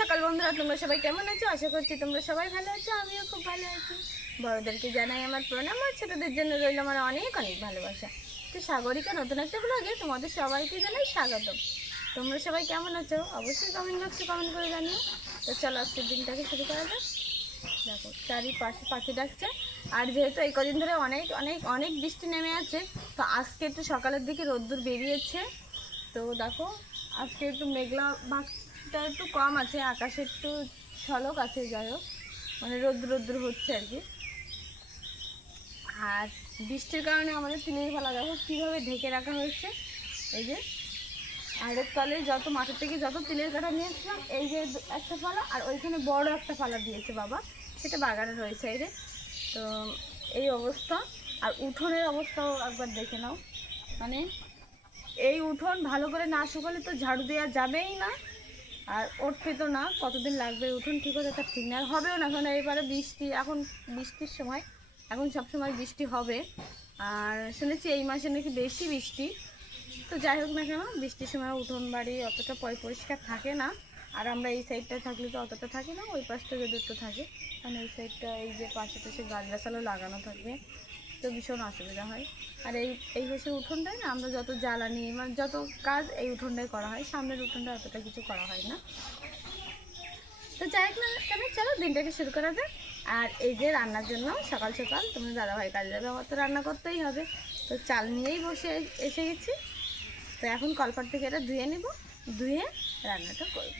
সকাল বন্ধুরা, তোমরা সবাই কেমন আছো? আশা করছি তোমরা সবাই ভালো আছো, আমিও খুব ভালো আছি। বড়দেরকে জানাই আমার প্রণাম, আর ছোটদের জন্য রইল আমার অনেক অনেক ভালোবাসা। তো সাগরিকা নতুন একটা ব্লগে তোমাদের সবাইকে জানাই স্বাগতম। তোমরা সবাই কেমন আছো অবশ্যই কমেন্ট বক্সে কমেন্ট করে জানিও। তো চলো আজকের দিনটাকে শুরু করা যাক। দেখো চারিপাশে পাখি ডাকছে, আর যেহেতু এই কদিন ধরে অনেক অনেক অনেক বৃষ্টি নেমে আছে, তো আজকে একটু সকালের দিকে রোদ্দুর বেরিয়েছে। তো দেখো আজকে একটু মেঘলা ভাগটা একটু কম আছে, আকাশে একটু ঝলক আছে, যাই হোক মানে রোদ্দুর রোদ্দুর হচ্ছে আর কি। আর বৃষ্টির কারণে আমাদের তিলের ফালা দেখো কীভাবে ঢেকে রাখা হয়েছে। এই যে আড়ের তলে যত মাঠের থেকে যত তিলের কাটা নিয়েছিলাম, এই যে একটা ফালা, আর ওইখানে বড় একটা ফালা দিয়েছে বাবা, সেটা বাগানে রয়েছে এই যে। তো এই অবস্থা। আর উঠোনের অবস্থাও একবার দেখে নাও, মানে এই উঠোন ভালো করে না শুকালে তো ঝাড়ু দেওয়া যাবেই না, আর উঠবে তো না, কতদিন লাগবে উঠোন ঠিক হতে তার ঠিক না, হবেও না। কারণ এবারে বৃষ্টি, এখন বৃষ্টির সময়, এখন সবসময় বৃষ্টি হবে। আর শুনেছি এই মাসে নাকি বেশি বৃষ্টি। তো যাই হোক না কেন, বৃষ্টির সময় উঠোন বাড়ি অতটা পরিষ্কার থাকে না। আর আমরা এই সাইডটা থাকলে তো অতটা থাকে না, ওই পাশটা যদি একটু থাকে, কারণ এই সাইডটা এই যে পাশে পাশে গাছ গাছালো লাগানো থাকবে, তো ভীষণ অসুবিধা হয়। আর এই পাশে উঠোনটায় না আমরা যত জ্বালানি মানে যত কাজ এই উঠোনটায় করা হয়, সামনের উঠোনটা অতটা কিছু করা হয় না। তো যাই হোক না কেন, চলো দিনটাকে শুরু করা যাক। আর এই যে রান্নার জন্য সকাল সকাল তোমার দাদাভাই কাজে যাবে, আমার তো রান্না করতেই হবে। তো চাল নিয়েই বসে এসে গেছি। তো এখন কলপাট থেকে এটা ধুয়ে নেব, ধুয়ে রান্নাটা করব।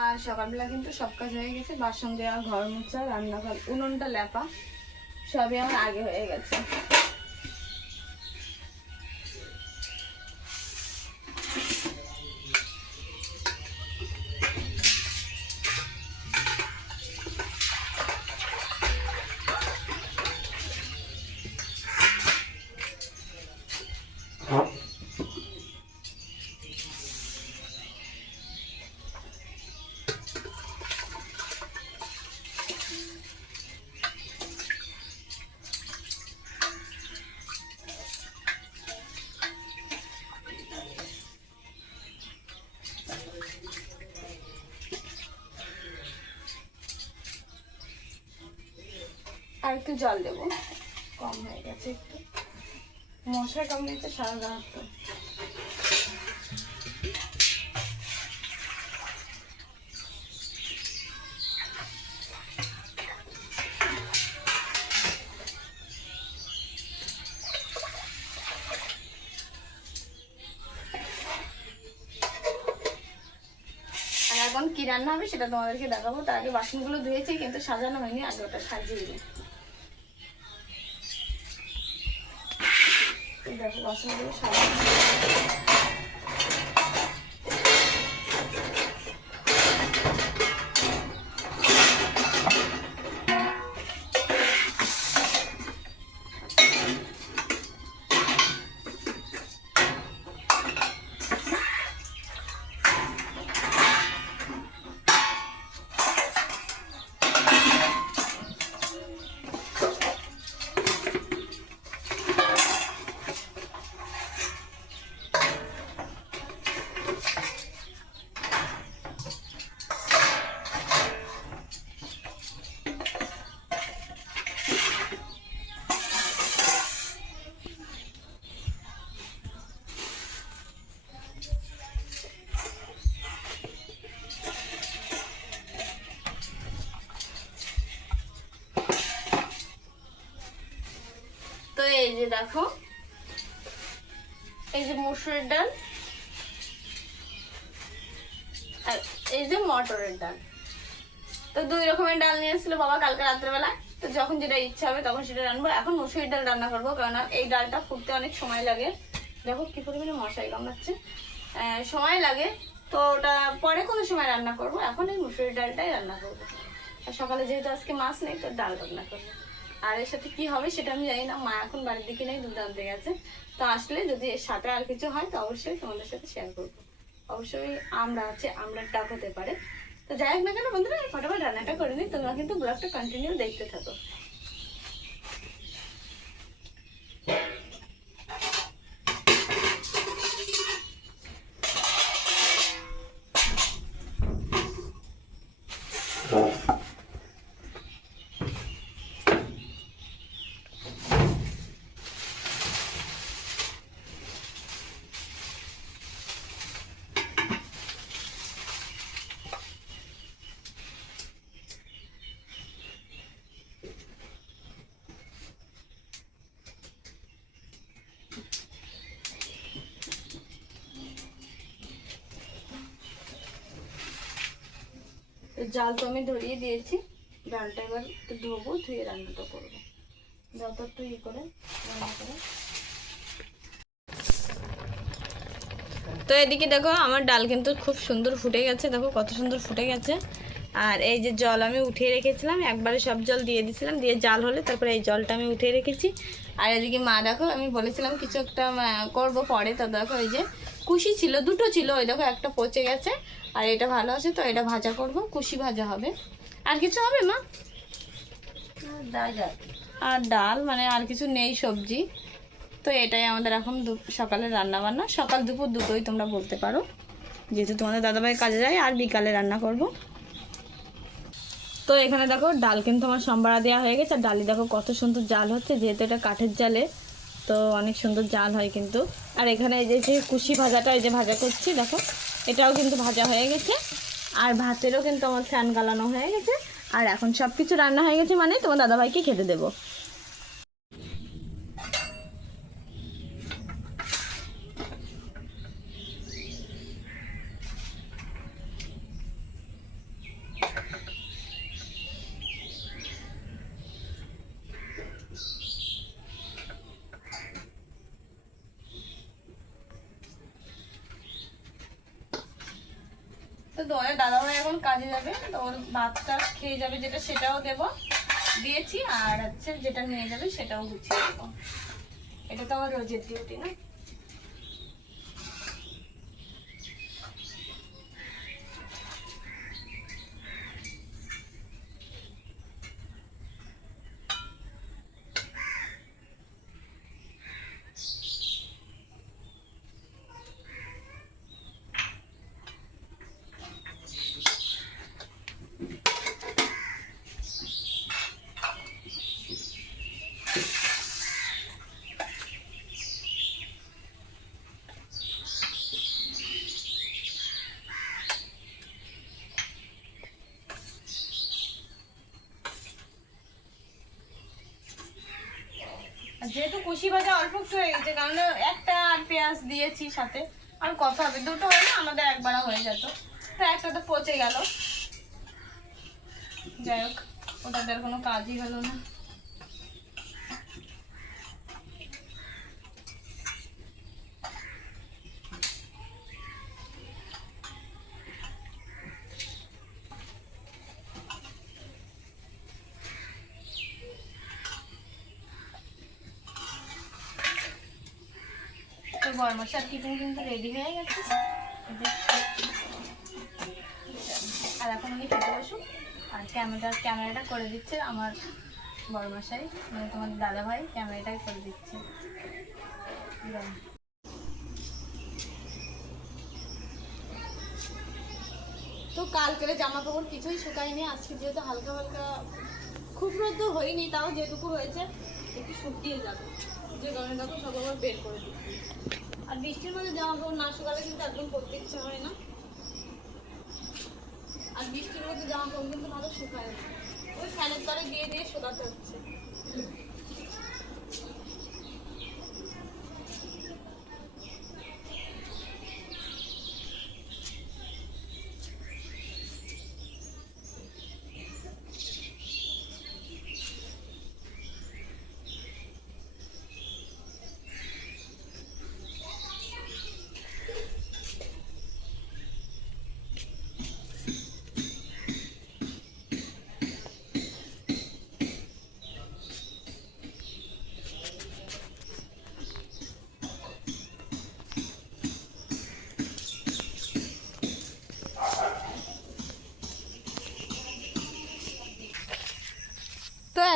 আর সকালবেলা কিন্তু সব কাজ হয়ে গেছে, বাসন দেওয়া, ঘর মোছা, রান্নাঘর, উনুনটা লেপা সবই আমার আগে হয়ে গেছে। আর একটু জল দেবো, কম হয়ে গেছে একটু, মশলা কামড়েছে সারা রাত। এখন কি রান্না হবে সেটা তোমাদেরকে দেখাবো। তার আগে বাসনগুলো ধুয়েছি কিন্তু সাজানো হয়নি, আগে ওটা সাজিয়ে দিই। দেখো বাসনগুলো সাজানো তো এই যে দেখো, এই যে মসুরের ডাল আর এই যে মটরের ডাল। তো দুই রকমের ডাল নিয়ে এসেছিল বাবা কালকে রাত্রেবেলা। তো যখন যেটা ইচ্ছা হবে তখন সেটা রান্নবো। এখন মসুরির ডাল রান্না করবো, কারণ এই ডালটা ফুটতে অনেক সময় লাগে। দেখো কি পরিমাণে মশাই কামড়াচ্ছে, সময় লাগে। তো ওটা পরে কোনো সময় রান্না করব, এখন এই মুসুরির ডালটাই রান্না করবো। আর সকালে যেহেতু আজকে মাছ নেই, তো ডাল রান্না করবো। আর এর সাথে কি হবে সেটা আমি জানি না, মা এখন বাড়ির দিকে নেই, দুধ আনতে গেছে। তো আসলে যদি এর সাথে আর কিছু হয় তো অবশ্যই তোমাদের সাথে শেয়ার করবো। অবশ্যই আমরা আছে, আমরা ডাক হতে পারে। তো যাই হোক না কেন বন্ধুরা, ফটাফট রান্নাটা করে নিই, তোমরা কিন্তু ব্লগটা কন্টিনিউ দেখতে থাকো। জাল তো আমি ধরিয়ে দিয়েছি, ডালটা এবার একটু ধোবো, ধুয়ে রান্নাটা করবো। যত একটু ইয়ে করে রান্না করে। তো এদিকে দেখো আমার ডাল কিন্তু খুব সুন্দর ফুটে গেছে, দেখো কত সুন্দর ফুটে গেছে। আর এই যে জল আমি উঠিয়ে রেখেছিলাম, একবারে সব জল দিয়ে দিয়েছিলাম, দিয়ে জাল হলে তারপরে এই জলটা আমি উঠিয়ে রেখেছি। আর এদিকে মা দেখো, আমি বলেছিলাম কিছু একটা করব পরে, তো দেখো এই যে কুশি ছিল, দুটো ছিল, ওই দেখো একটা পচে গেছে, আর এটা ভালো আছে, তো এটা ভাজা করব, কুশি ভাজা হবে। আর কিছু হবে মা? আর ডাল মানে আর কিছু নেই সবজি। তো এটাই আমাদের এখন সকালে রান্না বান্না, সকাল দুপুর দুটোই তোমরা বলতে পারো, যেহেতু তোমাদের দাদাভাই কাজে যায়, আর বিকালে রান্না করব। তো এখানে দেখো ডাল কিন্তু আমার সম্বারা দেওয়া হয়ে গেছে, আর ডালি দেখো কত সুন্দর জাল হচ্ছে, যেহেতু এটা কাঠের জালে, তো অনেক সুন্দর জাল হয় কিন্তু। আর এখানে এই যে কুশি ভাজাটা, এই যে ভাজা করছি দেখো, এটাও কিন্তু ভাজা হয়ে গেছে। আর ভাতেরও কিন্তু আমার ফ্যান গালানো হয়ে গেছে। আর এখন সব কিছু রান্না হয়ে গেছে, মানে তোমার দাদাভাইকে খেতে দেবো। তো তোমাদের দাদাভাই এখন কাজে যাবে, তো ওর ভাতটা খেয়ে যাবে, যেটা সেটাও দেবো, দিয়েছি। আর হচ্ছে যেটা নিয়ে যাবে সেটাও গুছিয়ে দেবো। এটা তো আমার রোজের ডিউটি না। যেহেতু কুশি ভাজা অল্প একটু হয়ে গেছে, কারণ একটা আর পেঁয়াজ দিয়েছি সাথে, আর কত হবে, দুটো হলে আমাদের একবার হয়ে যেত, তো একটা তো পচে গেল। যাই হোক, ওটাদের কোনো কাজই হলো না। তো বরমশার টিফিন কিন্তু রেডি হয়ে গেছে, আর এখন উনি খেতে বসুন। আর ক্যামেরাটা করে দিচ্ছে আমার বরমশাই, মানে তোমার দাদাভাই ক্যামেরাটাই করে দিচ্ছে। তো কালকের জামা কাপড় কিছুই শুকায়নি, আজকে যেহেতু হালকা হালকা, খুব রোদ হয়নি, তাও যেটুকু হয়েছে একটু শুকিয়ে যাবে, যে কারণে দেখো সব আবার বের করে দিচ্ছি। আর বৃষ্টির মধ্যে জামা কাপড় না শুকালে কিন্তু একদম করতে ইচ্ছা হয় না, আর বৃষ্টির মধ্যে জামা কাপড় কিন্তু ভালো শুকায় না, ওই ফ্যানের তলে দিয়ে দিয়ে শোকাতে হচ্ছে।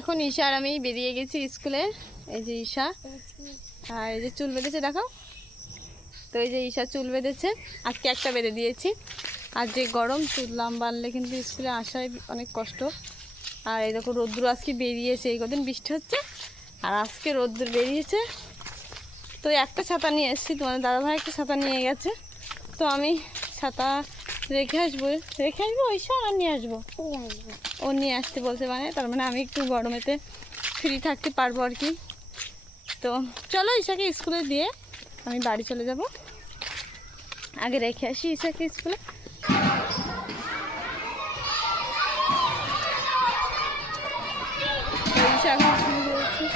এখন ঈশা আর আমি বেরিয়ে গেছি স্কুলে। এই যে ঈশা, আর এই যে চুল বেঁধেছে দেখাও। তো এই যে ঈশা চুল বেঁধেছে, আজকে একটা বেঁধে দিয়েছি। আর যে গরম, চুল লম্বা বাঁধলে কিন্তু স্কুলে আসায় অনেক কষ্ট। আর এই দেখো রোদ্দুর আজকে বেরিয়েছে, এই কদিন বৃষ্টি হচ্ছে আর আজকে রোদ্দুর বেরিয়েছে। তো একটা ছাতা নিয়ে এসেছি, তোমাদের দাদাভাই একটা ছাতা নিয়ে গেছে, তো আমি ছাতা রেখে আসবো ঈশা, আর নিয়ে আসবো। ও নিয়ে আসতে বলছে, মানে তার মানে আমি একটু গরমেতে ফ্রি থাকতে পারবো আর কি। তো চলো ঈশাকে স্কুলে দিয়ে আমি বাড়ি চলে যাব, আগে রেখে আসি ঈশাকে স্কুলে। ঈশা এখন স্কুলে যাচ্ছে।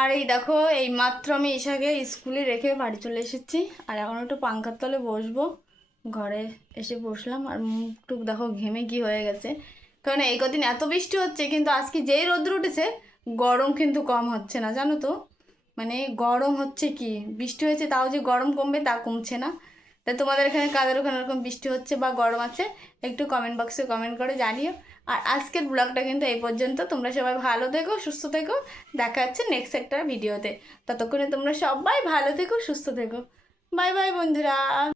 আর এই দেখো, এই মাত্র আমি ঈশাকে স্কুলে রেখে বাড়ি চলে এসেছি, আর এখন একটু পাঙ্খার তলে বসবো। ঘরে এসে বসলাম, আর মুখটুক দেখো ঘেমে কি হয়ে গেছে, কারণ এই কদিন এত বৃষ্টি হচ্ছে, কিন্তু আজকে যেই রোদ্র উঠেছে গরম কিন্তু কম হচ্ছে না, জানো তো। মানে গরম হচ্ছে কি, বৃষ্টি হয়েছে তাও যে গরম কমবে তা কমছে না। তাই তোমাদের এখানে কাদের ওখানে এরকম বৃষ্টি হচ্ছে বা গরম আছে, একটু কমেন্ট বক্সে কমেন্ট করে জানিও। আর আজকের ব্লগটা কিন্তু এই পর্যন্ত। তোমরা সবাই ভালো থেকো, সুস্থ থেকো। দেখা যাচ্ছে নেক্সট একটা ভিডিওতে। ততক্ষণে তোমরা সবাই ভালো থেকো, সুস্থ থেকো। বাই বাই বন্ধুরা।